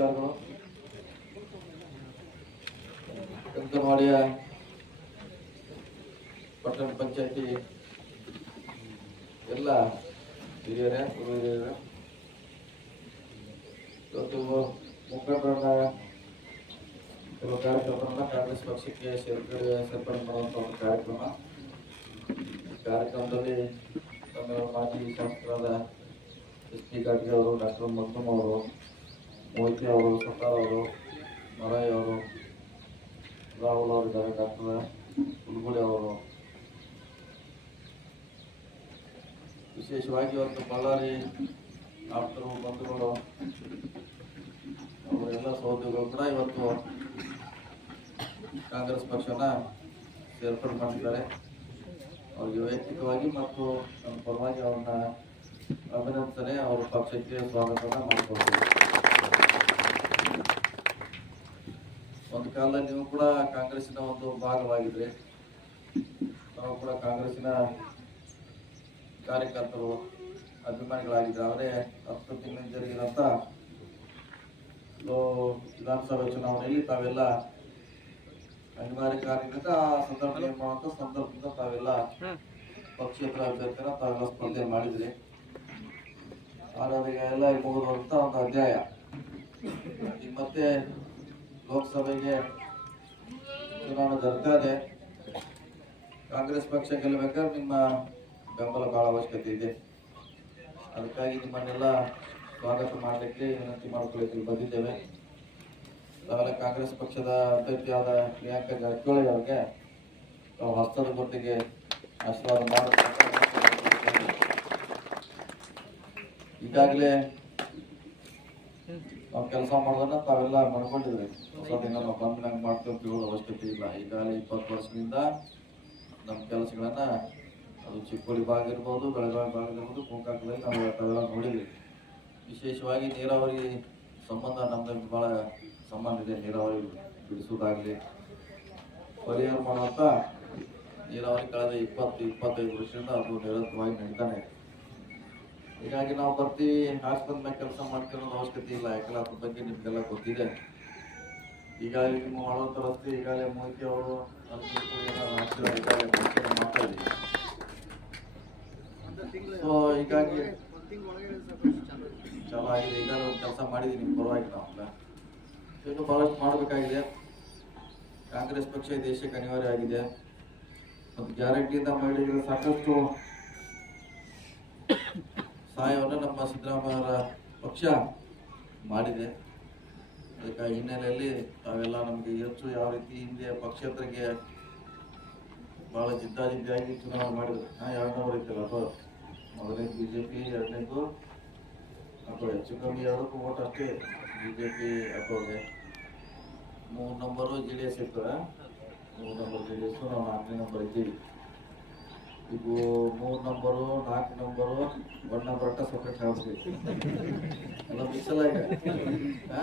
ನಮಸ್ಕಾರಗಳು ಪಟ್ಟಣ ಪಂಚಾಯತಿ. ಎಲ್ಲ ಹಿರಿಯರೇ ಗುರು ಹಿರಿಯರೇ ಇವತ್ತು ಮುಖಂಡರನ್ನ ಕೆಲವು ಕಾರ್ಯಕ್ರಮಗಳನ್ನ ಕಾಂಗ್ರೆಸ್ ಪಕ್ಷಕ್ಕೆ ಸೇರ್ಪಡೆ ಸೇರ್ಪಡೆ ಮಾಡುವಂಥ ಒಂದು ಕಾರ್ಯಕ್ರಮ. ಕಾರ್ಯಕ್ರಮದಲ್ಲಿ ನಮ್ಮ ಮಾಜಿ ಶಾಸಕರಾದ ಎಸ್ ಪಿ ಖಾಡ್ಗೆ ಅವರು, ಡಾಕ್ಟರ್ ಮಗ್ದುಮ್ ಅವರು ಮೋಹಿತಿ ಅವರು ಸತಾರ್ ಅವರು ಮರಾಯ್ ಅವರು ರಾಹುಲ್ ಅವರು ಇದ್ದಾರೆ ಡಾಕ್ಟರ್ ಹುಲ್ಗುಳಿ ಅವರು. ವಿಶೇಷವಾಗಿ ಇವತ್ತು ಬಳ್ಳಾರಿ ಡಾಕ್ಟರು ಬಂಧುಗಳು, ಅವರೆಲ್ಲ ಸಹೋದ್ಯೋಗಿಗಳು ಕೂಡ ಇವತ್ತು ಕಾಂಗ್ರೆಸ್ ಪಕ್ಷನ ಸೇರ್ಪಡೆ ಮಾಡಿದ್ದಾರೆ. ಅವರಿಗೆ ವೈಯಕ್ತಿಕವಾಗಿ ಮತ್ತು ನಮ್ಮ ಪರವಾಗಿ ಅವ್ರನ್ನ ಅಭಿನಂದನೆ ಅವರ ಪಕ್ಷಕ್ಕೆ ಸ್ವಾಗತವನ್ನು ಮಾಡಿಕೊಡ್ತೀವಿ ಕಾಲದಲ್ಲಿ ನೀವು ಕೂಡ ಕಾಂಗ್ರೆಸ್ನ ಒಂದು ಭಾಗವಾಗಿದ್ರೆ ನಾವು ಕೂಡ ಕಾಂಗ್ರೆಸ್ನ ಕಾರ್ಯಕರ್ತರು ಅಭಿಮಾನಿಗಳಾಗಿದ್ದಾರೆ ಅವರೇ ಹತ್ತು ತಿಂಗಳ ಜರುಗಿದಂಥ ವಿಧಾನಸಭೆ ಚುನಾವಣೆಯಲ್ಲಿ ತಾವೆಲ್ಲ ಅನಿವಾರ್ಯ ಕಾರಣದಿಂದ ಆ ಸಂದರ್ಭ ಮಾಡುವಂಥ ಸಂದರ್ಭದಿಂದ ತಾವೆಲ್ಲ ಪಕ್ಷೇತರ ಅಭ್ಯರ್ಥಿನ ತಾವೆಲ್ಲ ಸ್ಪರ್ಧೆ ಮಾಡಿದ್ರಿ. ಆದ್ರೆ ಎಲ್ಲ ಎಲ್ಲ ಅಂತ ಒಂದು ಅಧ್ಯಾಯ. ಈಗ ಮತ್ತೆ ಲೋಕಸಭೆಗೆ ಚುನಾವಣೆ ಜರುಗ್ತಾ ಇದೆ. ಕಾಂಗ್ರೆಸ್ ಪಕ್ಷ ಗೆಲ್ಲಬೇಕಾದ್ರೆ ನಿಮ್ಮ ಬೆಂಬಲ ಬಹಳ ಅವಶ್ಯಕತೆ ಇದೆ. ಅದಕ್ಕಾಗಿ ನಿಮ್ಮನ್ನೆಲ್ಲ ಸ್ವಾಗತ ಮಾಡಲಿಕ್ಕೆ ವಿನಂತಿ ಮಾಡ್ಕೊಳ್ಳಿಕ್ಕೆ ಬಂದಿದ್ದೇವೆ. ಆಮೇಲೆ ಕಾಂಗ್ರೆಸ್ ಪಕ್ಷದ ಅಭ್ಯರ್ಥಿಯಾದ ಪ್ರಿಯಾಂಕಾ ಜಾರಕಿಹೊಳಿ ಅವರಿಗೆ ನಾವು ಹಸ್ತದ ಆಶೀರ್ವಾದ ಮಾಡ ಈಗಾಗಲೇ ನಾವು ಕೆಲಸ ಮಾಡೋದನ್ನ ತಾವೆಲ್ಲ ಮಾಡ್ಕೊಂಡಿದ್ರಿ. ಹೊಸ ದಿನ ನಾವು ಮಾಡ್ತೀವಿ ಅಂತ ಹೇಳೋ ಅವಶ್ಯಕತೆ ಇಲ್ಲ. ಈಗಾಗಲೇ ಇಪ್ಪತ್ತು ವರ್ಷದಿಂದ ನಮ್ಮ ಕೆಲಸಗಳನ್ನ ಅದು ಚಿಕ್ಕೋಡಿ ಭಾಗ ಇರ್ಬೋದು, ಬೆಳಗಾವಿ ಭಾಗ ಇರ್ಬೋದು ಗೋಕಾಕದಲ್ಲಿ ನಾವು ತಾವೆಲ್ಲ ನೋಡಿದ್ವಿ. ವಿಶೇಷವಾಗಿ ನೀರಾವರಿ ಸಂಬಂಧ ನಮ್ದು ಬಹಳ ಸಂಬಂಧ ಇದೆ. ನೀರಾವರಿ ಬಿಡಿಸೋದಾಗಲಿ ಪರಿಹಾರ ಮಾಡುವಂಥ ನೀರಾವರಿ ಕಳೆದ ಇಪ್ಪತ್ತು, ಇಪ್ಪತ್ತೈದು ವರ್ಷದಿಂದ ಅದು ನಿರಂತರವಾಗಿ ನಡೀತಾನೆ. ಹೀಗಾಗಿ ನಾವು ಬರ್ತೀವಿ ಹಾಸ್ಪಿಟಲ್ ಮೇಲೆ ಕೆಲಸ ಮಾಡ್ತಿರೋದು ಅವಶ್ಯಕತೆ ಇಲ್ಲ ಯಾಕಂದ್ರೆ ಅದ್ರ ಬಗ್ಗೆ ನಿಮಗೆಲ್ಲ ಗೊತ್ತಿದೆ. ಈಗಾಗಲೇ ನಿಮ್ಮ ಮಾಡುವಂಥ ರಸ್ತೆ ಈಗಾಗಲೇ ಮೋದಿ ಅವರು ಮಾತಾಡಿ ಸೊ ಹೀಗಾಗಿ ಚಲೋ. ಆಗಿದೆ ಈಗಾಗಲೇ ಒಂದು ಕೆಲಸ ಮಾಡಿದ್ದೀವಿ ನಿಮ್ಮ ಪರವಾಗಿ ನಾವು ಇನ್ನು ಬಹಳಷ್ಟು ಮಾಡಬೇಕಾಗಿದೆ. ಕಾಂಗ್ರೆಸ್ ಪಕ್ಷ ದೇಶಕ್ಕೆ ಅನಿವಾರ್ಯ ಆಗಿದೆ. ಮತ್ತು ಗ್ಯಾರಂಟಿಯಿಂದ ಮಹಿಳೆಯರಿಗೆ ಸಾಕಷ್ಟು ಸಹಾಯವನ್ನು ನಮ್ಮ ಸಿದ್ದರಾಮಯ್ಯ ಅವರ ಪಕ್ಷ ಮಾಡಿದೆ. ಅದಕ್ಕೆ ಹಿನ್ನೆಲೆಯಲ್ಲಿ ತಾವೆಲ್ಲ ನಮಗೆ ಹೆಚ್ಚು ಯಾವ ರೀತಿ ಹಿಂದೆ ಪಕ್ಷೇತರಿಗೆ ಭಾಳ ಜಿದ್ದಾಜಿದ್ದಿಯಾಗಿ ಚುನಾವಣೆ ಮಾಡಿದ್ರು. ನಾ ಎರಡನೇ ಇತ್ತಲ್ಲ ಅಥವಾ ಮೊದಲೇ ಬಿ ಜೆ ಪಿ ಎರಡನೇದು ಅಥವಾ ಹೆಚ್ಚು ಕಮ್ಮಿ ಯಾವುದಕ್ಕೂ ಓಟ್ ಅಷ್ಟೇ ಬಿ ಜೆ ಪಿ ಹಾಕೋಗೆ ಮೂರು ನಂಬರು ಜೆ ಡಿ ಎಸ್ ಇರ್ತಾರೆ ಮೂರು ನಂಬರ್ ಜೆ ಡಿ ಎಸ್ ನಾವು ನಾಲ್ಕನೇ ನಂಬರ್ ಇದ್ದೀವಿ. ಈಗ ಮೂರು ನಂಬರು ನಾಲ್ಕು ನಂಬರು ಬಣ್ಣ ನಂಬರ್ ಅಟ್ಟ ಸಪ್ರೇಟ್ ಹಾಕ್ಬೇಕು ಎಲ್ಲ ಮಿಕ್ಸಲ್ಲ ಈಗ ಆ?